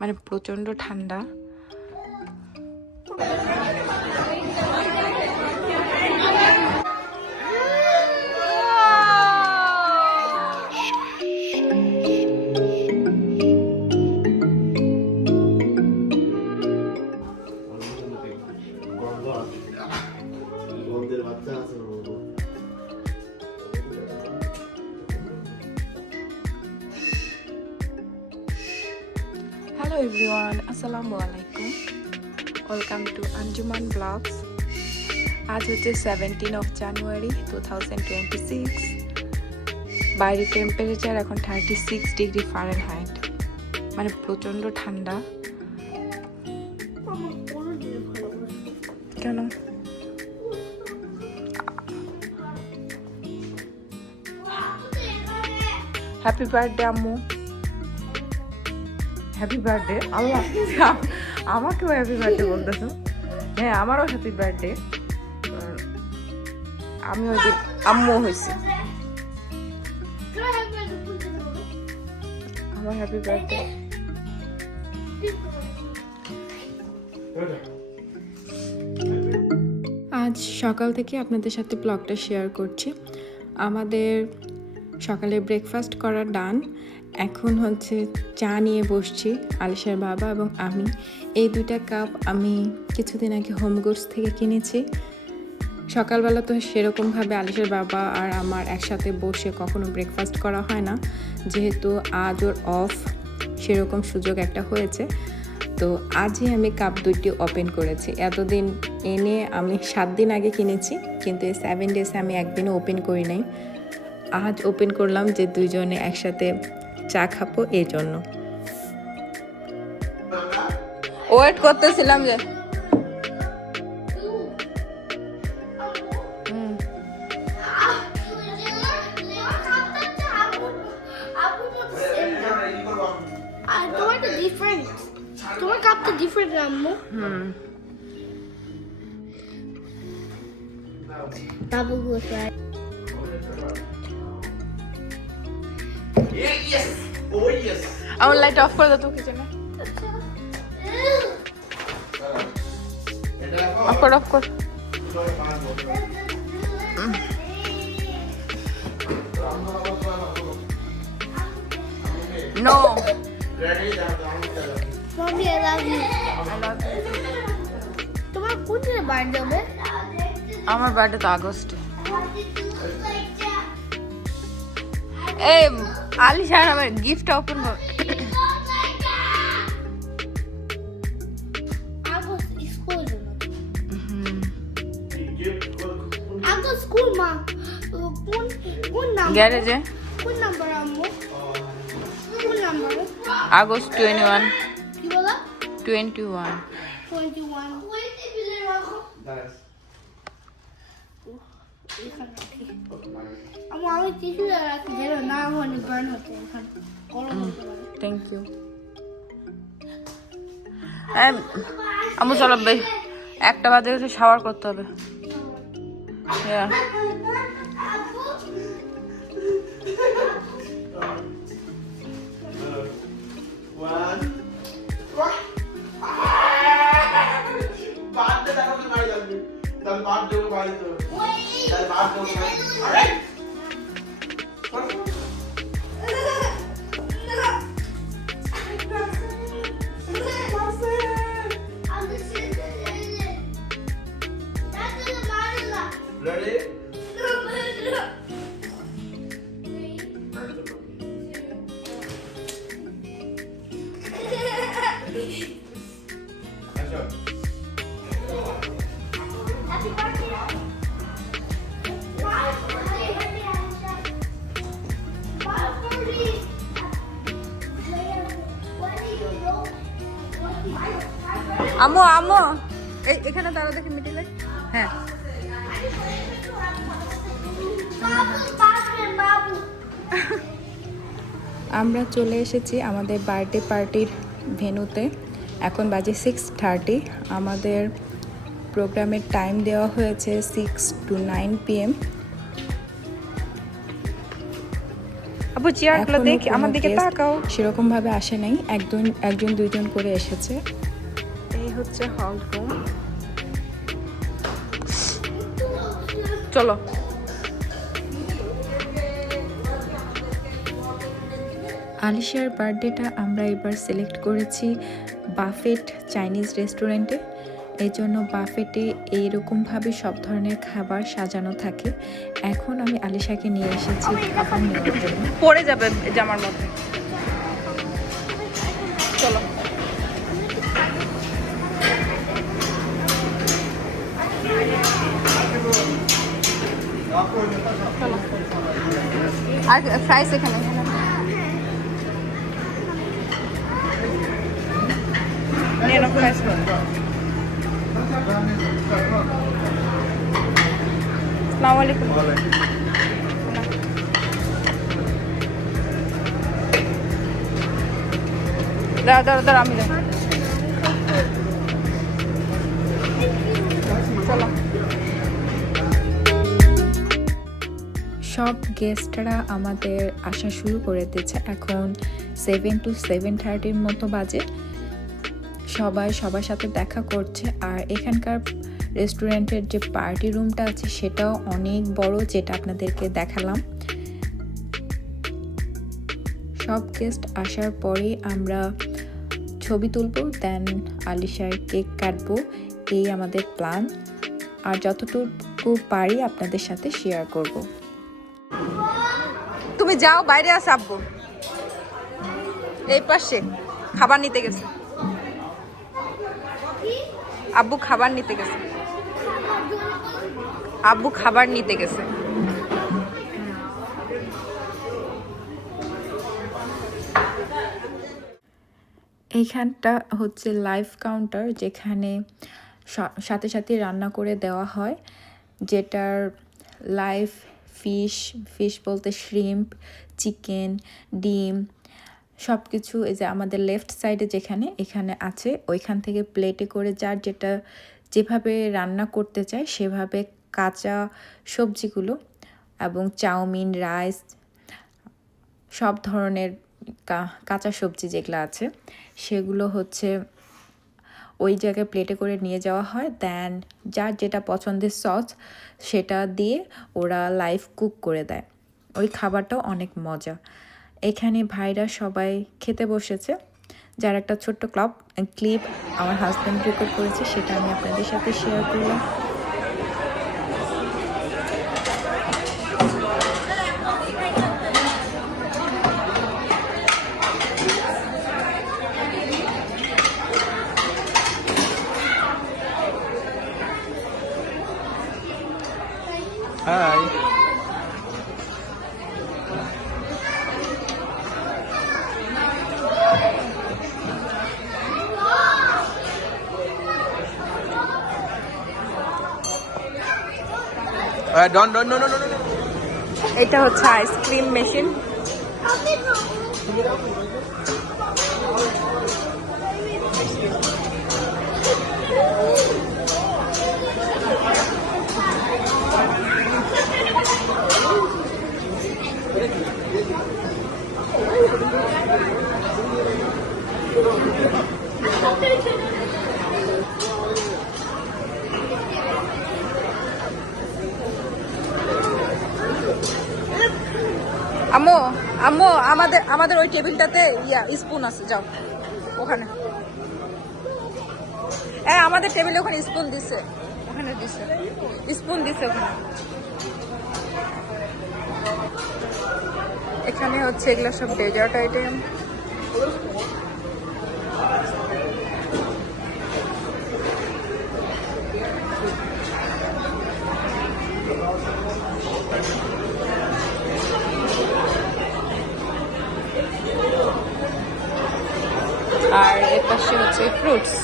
মানে প্রচণ্ড ঠান্ডা। ব্লগস আজ হচ্ছে seventeen of January two thousand twenty six বাইরে টেম্পারেচার এখন thirty six degree Fahrenheit মানে প্রচণ্ড ঠান্ডা। কেন? হ্যাপি বার্থডে আম্মু। হ্যাপি বার্থডে আল্লাহ। আমাকেও হ্যাপি বার্থডে বলতেছো? হ্যাঁ আমারও হ্যাপি বার্থডে আমি ওই দিন আম্মু হয়েছি। আমার হ্যাপি বার্থডে আজ সকাল থেকে আপনাদের সাথে ব্লগটা শেয়ার করছি। আমাদের সকালে ব্রেকফাস্ট করা ডান এখন হচ্ছে চা নিয়ে বসছি আলিশার বাবা এবং আমি। এই দুইটা কাপ আমি কিছুদিন আগে হোম থেকে কিনেছি। সকালবেলা তো সেরকমভাবে আলিশের বাবা আর আমার একসাথে বসে কখনো ব্রেকফাস্ট করা হয় না। যেহেতু আজ ওর অফ সেরকম সুযোগ একটা হয়েছে। তো আজই আমি কাপ দুইটি ওপেন করেছি। এতদিন এনে আমি সাত দিন আগে কিনেছি, কিন্তু এই সেভেন ডেজে আমি একদিনও ওপেন করি নাই। আজ ওপেন করলাম যে দুইজনে একসাথে চা খাব এই জন্য। ওয়েট করতেছিলাম যে। হুম। তোমারটা ডিফারেন্ট তোমার কাপটা ডিফারেন্ট আম্মু? হুম। ডাবল গুড রাইট আমার লাইট অফ করে দাও তো কিচেনে অফ কর অফ কর নো মামি আই লাভ ইউ তোমার কোন দিনে বার্থডে হবে আমার বার্থডে তো আগস্টে এই আলিশান আমার গিফট ওপেন কর। স্কুল মা কোন কোন নাম্বার গ্যারেজে। কোন নাম্বার আম্মু কোন নাম্বার আগস্ট টোয়েন্টি ওয়ান কি বলা? টোয়েন্টি ওয়ান 21 এখানে রাখি। আম্মু আমি টিস্যু রাখি যেন না মানে বার্ন হতে থ্যাংক ইউ আমু চলো একটা বাজে গেছে শাওয়ার করতে হবে। দেখাতে বাড়ি যাবে। তাহলে বার্থডে বাড়ি তো তাহলে বার্থডে আরে! 아. তারা হ্যাঁ। আমরা চলে এসেছি আমাদের বার্থডে পার্টির ভেন্যুতে এখন বাজে সিক্স থার্টি আমাদের প্রোগ্রামের টাইম দেওয়া হয়েছে সিক্স টু নাইন পিএম আপু চেয়ারগুলো দেখি আমার দিকে তাকাও। সেরকম ভাবে আসে নাই। একজন একজন দুইজন করে এসেছে। এই হচ্ছে হল রুম চলো। আলিশার বার্থডেটা আমরা এবার সিলেক্ট করেছি বাফেট চাইনিজ রেস্টুরেন্টে। এই জন্য বাফেটে এইরকমভাবে সব ধরনের খাবার সাজানো থাকে। এখন আমি আলিশাকে নিয়ে এসেছি পড়ে যাবে জামার মধ্যে। আর ফ্রাইস এখানে নিয়ে নাও ফ্রাইস আসসালামু আলাইকুম দাঁড়া দাঁড়া দাঁড়া আমি যাই সব গেস্টরা আমাদের আসা শুরু করে দিয়েছে। এখন সেভেন টু সেভেন থার্টির মতো বাজে। সবাই সবার সাথে দেখা করছে। আর এখানকার রেস্টুরেন্টের যে পার্টি রুমটা আছে, সেটাও অনেক বড় যেটা আপনাদেরকে দেখালাম। সব গেস্ট আসার পরেই আমরা ছবি তুলবো দেন আলিশার কেক কাটবো। এই আমাদের প্ল্যান আর যতটুকু পারি আপনাদের সাথে শেয়ার করব। তুমি যাও, বাইরে আস আব্বু। এই পাশে, খাবার নিতে গেছে। আব্বু খাবার নিতে গেছে। আব্বু খাবার নিতে গেছে। এইখানটা হচ্ছে লাইভ কাউন্টার যেখানে সাথে সাথে রান্না করে দেওয়া হয়, যেটার লাইভ ফিশ ফিশ বলতে শ্রিম্প চিকেন ডিম সব কিছু এই যে আমাদের লেফট সাইডে যেখানে, এখানে আছে, ওইখান থেকে প্লেটে করে যার যেটা, যেভাবে রান্না করতে চায়, সেভাবে কাঁচা সবজিগুলো এবং চাউমিন রাইস সব ধরনের কাঁচা সবজি যেগুলো আছে, সেগুলো হচ্ছে ওই জায়গায় প্লেটে করে নিয়ে যাওয়া হয়। দেন যার যেটা পছন্দের সস সেটা দিয়ে ওরা লাইভ কুক করে দেয়। ওই খাবারটাও অনেক মজা। এখানে ভাইরা সবাই খেতে বসেছে। যার একটা ছোট্ট ক্লাব ক্লিপ আমার হাজব্যান্ড রেকর্ড করেছে, সেটা আমি আপনাদের সাথে শেয়ার করলাম। হাই ডন ডন ডন ডন এটা হচ্ছে আইসক্রিম মেশিন আম্মু আম্মু আমাদের আমাদের ওই টেবিলটাতে, ইয়া স্পুন আছে, যাও। ওখানে। হ্যাঁ আমাদের টেবিলে ওখানে স্পুন দিছে। ওখানে দিছে। স্পুন দিছে ওখানে। এখানে হচ্ছে এগুলো সব ডেজার্ট আইটেম পাশে হচ্ছে ফ্রুটস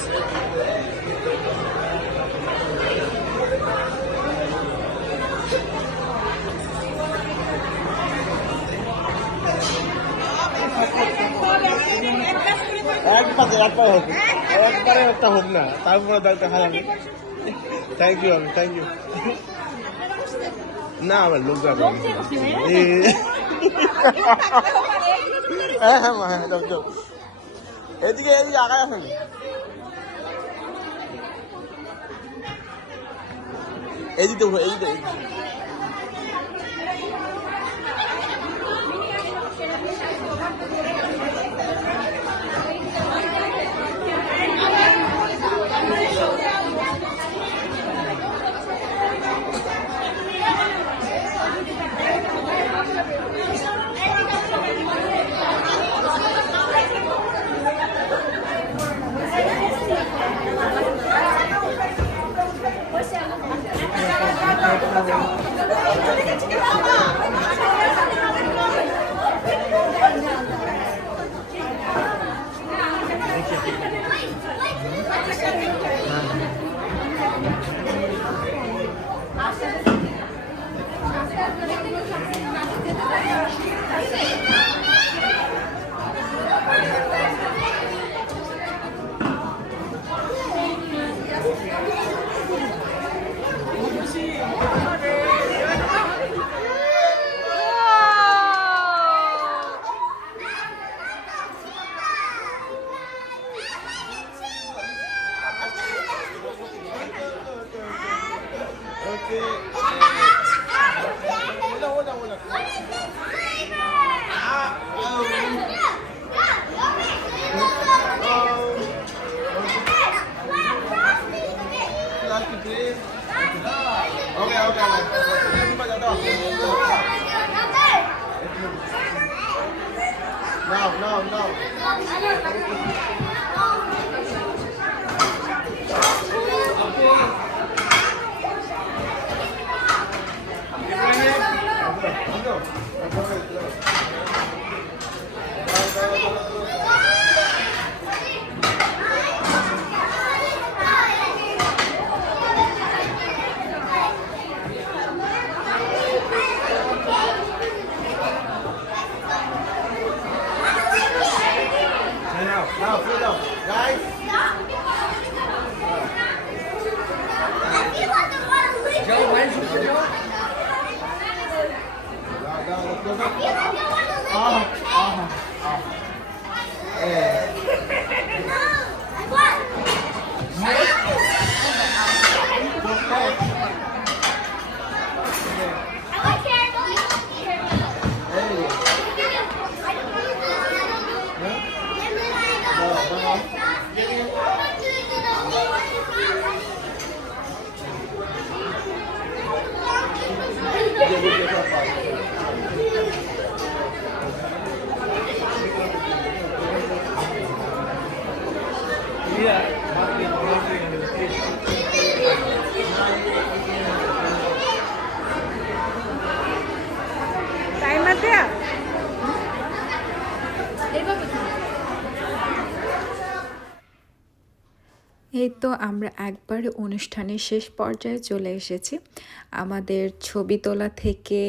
একবারে একবার হোক। একবারে একটা হোক না তারপরে দেখা যাবে। থ্যাংক ইউ আমি থ্যাংক ইউ না আমার লোক যাবে হ্যাঁ হ্যাঁ হ্যাঁ যাও যাও। এদিকে এদিকে আগায় আসেন। এদিকে এদিকে। এদিকে। Okay, okay. No, no, no. Now, now, sit down. Guys. Down, down, let's go back. Ah, ah, ah. Eh. Hey. Time আছে এই তো আমরা একবারে অনুষ্ঠানের শেষ পর্যায়ে চলে এসেছি। আমাদের ছবি তোলা থেকে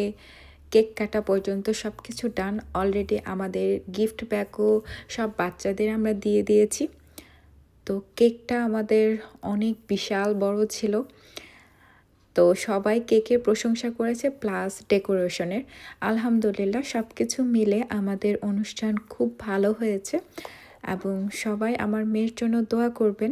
কেক কাটা পর্যন্ত সব কিছু ডান অলরেডি আমাদের গিফট ব্যাগও সব বাচ্চাদের আমরা দিয়ে দিয়েছি। তো কেকটা আমাদের অনেক বিশাল বড় ছিল। তো সবাই কেকের প্রশংসা করেছে প্লাস ডেকোরেশনের আলহামদুলিল্লাহ সব কিছু মিলে আমাদের অনুষ্ঠান খুব ভালো হয়েছে। এবং সবাই আমার মেয়ের জন্য দোয়া করবেন।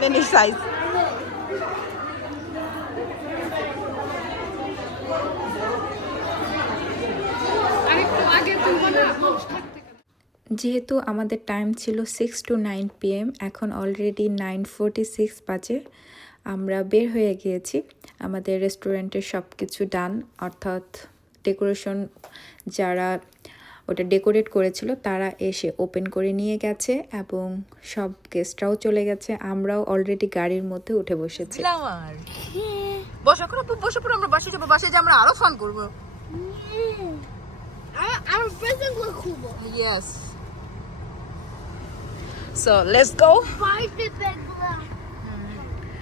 জানেন এই সাইজ যেহেতু আমাদের টাইম ছিল সিক্স টু নাইন পিএম এখন অলরেডি নাইন ফোরটি সিক্স বাজে। আমরা বের হয়ে গিয়েছি। আমাদের রেস্টুরেন্টের সব কিছু ডান অর্থাৎ ডেকোরেশন যারা ওটা ডেকোরেট করেছিল তারা এসে ওপেন করে নিয়ে গেছে এবং সব গেস্টরাও চলে গেছে। আমরাও অলরেডি গাড়ির মধ্যে উঠে বসেছি। বসা করো বসে পড়ো আমরা বাসে যাব বাসে যে আমরা আরও ফান করব।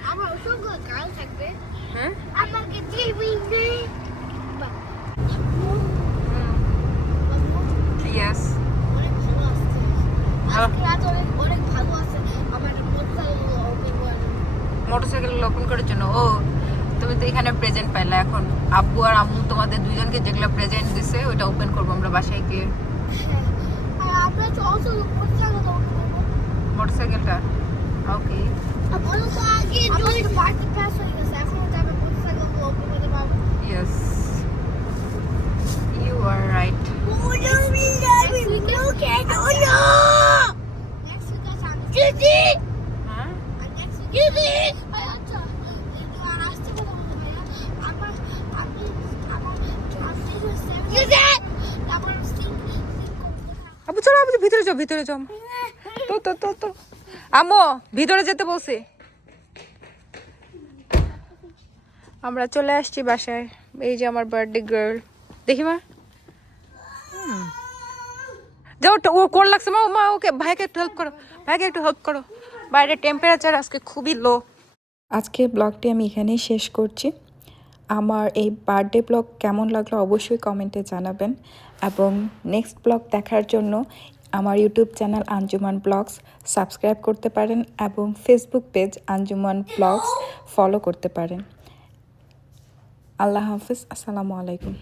আমার কাল থাকবে হ্যাঁ আমাকে টিভি নেই ইয়েস অনেক ভালো আসছে আজকে রাত অনেক অনেক ভালো আছে আমার মোটরসাইকেল ওপেন করে মোটরসাইকেল ওপেন করার জন্য ও তুমি তো এখানে প্রেজেন্ট পাইলে এখন আব্বু আর আম্মু তোমাদের দুইজনকে যেগুলো প্রেজেন্ট দিছে ওটা ওপেন করব আমরা বাসায় গিয়ে। মোটরসাইকেলটা ওকে ভিতরে যেতে বলছি। আমরা চলে আসছি বাসায়। এই যে আমার বার্থডে গার্ল দেখি মা। যাও ও কোন লাগছে। মা মা, ওকে, ভাইকে একটু হেল্প করো। ভাইকে একটু হেল্প করো। বাইরে টেম্পারেচার আজকে খুবই লো আজকে ব্লগটি আমি এখানেই শেষ করছি। আমার এই বার্থডে ব্লগ কেমন লাগল অবশ্যই কমেন্টে জানাবেন। এবং নেক্সট ব্লগ দেখার জন্য আমার YouTube channel Anjuman vlogs subscribe করতে পারেন এবং Facebook page Anjuman vlogs follow করতে পারেন আল্লাহ হাফিজ, আসসালামু আলাইকুম.